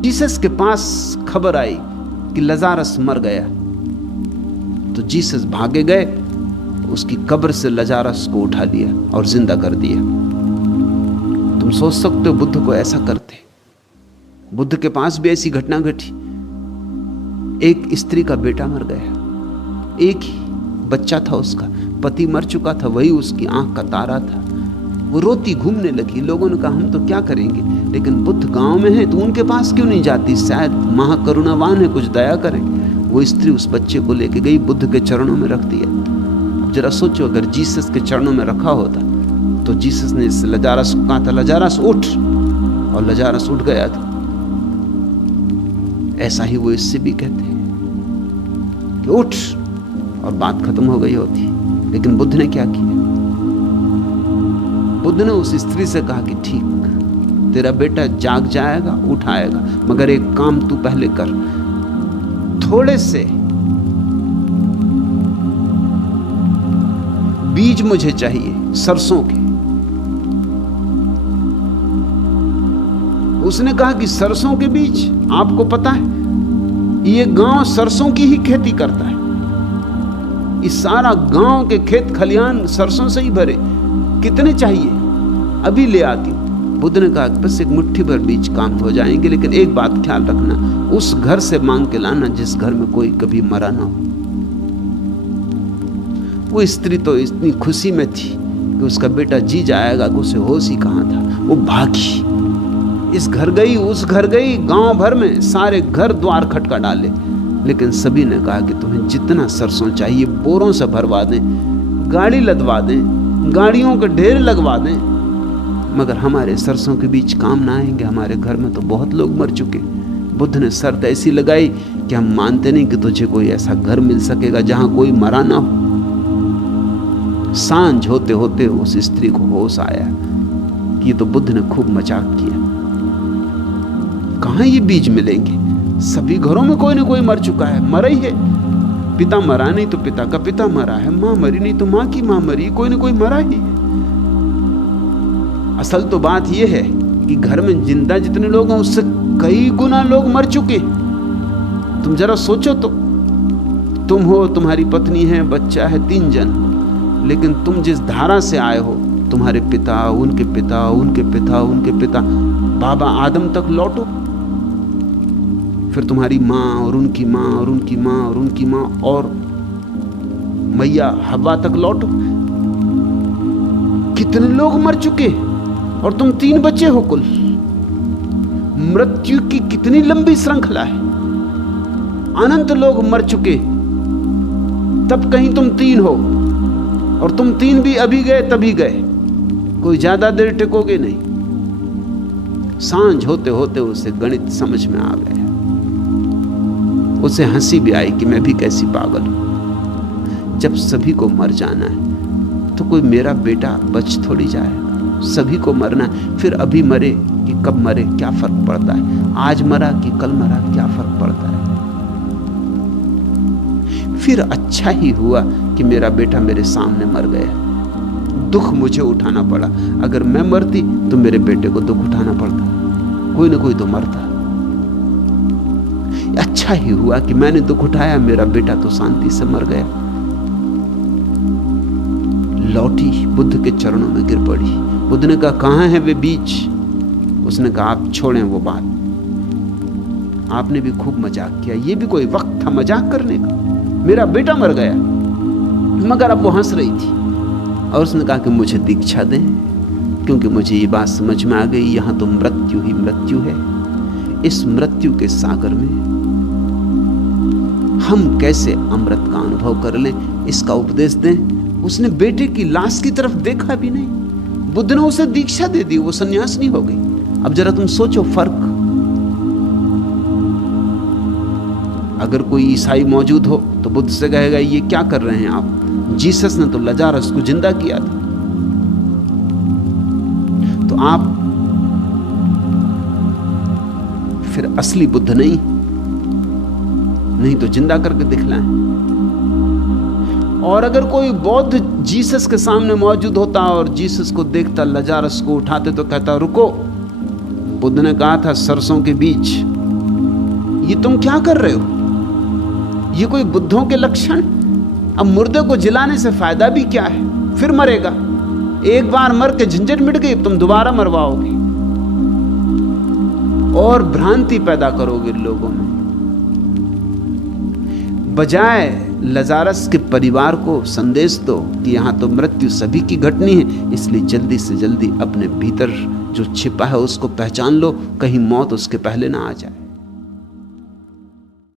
Jesus के पास खबर आई कि लजारस मर गया, तो जीसस भागे गए, उसकी कब्र से लजारस को उठा लिया और जिंदा कर दिया। तुम सोच सकते हो बुद्ध को ऐसा करते? बुद्ध के पास भी ऐसी घटना घटी। एक स्त्री का बेटा मर गया, एक ही बच्चा था उसका, पति मर चुका था, वही उसकी आंख का तारा था। वो रोती घूमने लगी। लोगों ने कहा हम तो क्या करेंगे, लेकिन बुद्ध गांव में है तो उनके पास क्यों नहीं जाती, शायद महाकरुणावान है, कुछ दया करें। वो स्त्री उस बच्चे को लेके गई, बुद्ध के चरणों में रख दिया। अब जरा सोचो, अगर जीसस के चरणों में रखा होता तो जीसस ने इस लजारस को कहा था लजारस उठ, और लजारस उठ गया था। ऐसा ही वो इससे भी कहते हैं कि उठ, और बात खत्म हो गई होती। लेकिन बुद्ध ने क्या किया? बुद्ध ने उस स्त्री से कहा कि ठीक, तेरा बेटा जाग जाएगा, उठ आएगा, मगर एक काम तू पहले कर, थोड़े से बीज मुझे चाहिए सरसों के। उसने कहा कि सरसों के बीज? आपको पता है ये गांव सरसों की ही खेती करता है, इस सारा गांव के खेत खलियान सरसों से ही भरे, कितने चाहिए? अभी ले आती हूं। बुद्ध ने कहा बस एक मुट्ठी भर बीज काम हो जाएंगे, लेकिन एक बात ख्याल रखना, उस घर से मांग के लाना जिस घर में कोई कभी मरा ना हो। वो स्त्री तो इतनी खुशी में थी कि उसका बेटा जी जाएगा कि उसे होश ही कहां था। वो भागी, इस घर गई, उस घर गई, गांव भर में सारे घर द्वार खटका डाले, लेकिन सभी ने कहा कि तुम्हें जितना सरसों चाहिए बोरों से भरवा दें, गाड़ी लदवा दें, गाड़ियों के ढेर लगवा दें, मगर हमारे सरसों के बीच काम ना आएंगे, हमारे घर में तो बहुत लोग मर चुके। बुद्ध ने शर्त ऐसी लगाई कि हम मानते नहीं कि तुझे कोई ऐसा घर मिल सकेगा जहां कोई मरा ना हो। सांझ होते होते उस स्त्री को होश आया कि ये तो बुद्ध ने खूब मजाक किया, कहां ये बीज मिलेंगे, सभी घरों में कोई ना कोई मर चुका है, मरा ही है। पिता मरा नहीं तो पिता का पिता मरा है, मां मरी नहीं तो मां की मां मरी, कोई ना कोई मरा ही है। असल तो बात यह है कि घर में जिंदा जितने लोग हैं उससे कई गुना लोग मर चुके। तुम जरा सोचो तो, तुम हो, तुम्हारी पत्नी है, बच्चा है, 3 जन, लेकिन तुम जिस धारा से आए हो, तुम्हारे पिता, उनके पिता, उनके पिता, उनके पिता, बाबा आदम तक लौटो, फिर तुम्हारी माँ और उनकी माँ और उनकी माँ और उनकी माँ और मैया हवा तक लौटो। कितने लोग मर चुके, और तुम 3 बच्चे हो कुल। मृत्यु की कितनी लंबी श्रृंखला है, अनंत लोग मर चुके, तब कहीं तुम 3 हो, और तुम 3 भी अभी गए तभी गए, कोई ज्यादा देर टिकोगे नहीं। सांझ होते होते उसे गणित समझ में आ गया। उसे हंसी भी आई कि मैं भी कैसी पागल हूं, जब सभी को मर जाना है तो कोई मेरा बेटा बच थोड़ी जाएगा, सभी को मरना है। फिर अभी मरे कि कब मरे क्या फर्क पड़ता है, आज मरा कि कल मरा क्या फर्क पड़ता है। फिर अच्छा ही हुआ कि मेरा बेटा मेरे सामने मर गया, दुख मुझे उठाना पड़ा, अगर मैं मरती तो मेरे बेटे को दुख उठाना पड़ता, कोई ना कोई तो मरता। अच्छा ही हुआ कि मैंने दुख उठाया, मेरा बेटा तो शांति से मर गया। लौटी, बुद्ध के चरणों में गिर पड़ी। बुद्ध ने कहा कहां है वे बीज? उसने कहा आप छोड़ें वो बात, आपने भी खूब मजाक किया, ये भी कोई वक्त था मजाक करने का, मेरा बेटा मर गया। मगर अब वो हंस रही थी, और उसने कहा कि मुझे दीक्षा दें, क्योंकि मुझे ये बात समझ में आ गई, यहां तो मृत्यु ही मृत्यु है। इस मृत्यु के सागर में हम कैसे अमृत का अनुभव कर लें, इसका उपदेश दें। उसने बेटे की लाश की तरफ देखा भी नहीं, बुद्ध ने उसे दीक्षा दे दी, वो सन्यासिनी हो गई। अब जरा तुम सोचो फर्क, अगर कोई ईसाई मौजूद हो तो बुद्ध से कहेगा ये क्या कर रहे हैं आप, जीसस ने तो लजारस को जिंदा किया था, तो आप फिर असली बुद्ध नहीं तो जिंदा करके दिखलाएं। और अगर कोई बौद्ध जीसस के सामने मौजूद होता और जीसस को देखता, लजारस को उठाते, तो कहता रुको, बुद्ध ने कहा था सरसों के बीज, ये तुम क्या कर रहे हो? ये कोई बुद्धों के लक्षण? अब मुर्दे को जिलाने से फायदा भी क्या है? फिर मरेगा। एक बार मर के झंझट मिट गई, तुम दोबारा मरवाओगे और भ्रांति पैदा करोगे लोगों में। बजाय लजारस के परिवार को संदेश दो कि यहां तो मृत्यु सभी की घटनी है, इसलिए जल्दी से जल्दी अपने भीतर जो छिपा है उसको पहचान लो, कहीं मौत उसके पहले ना आ जाए।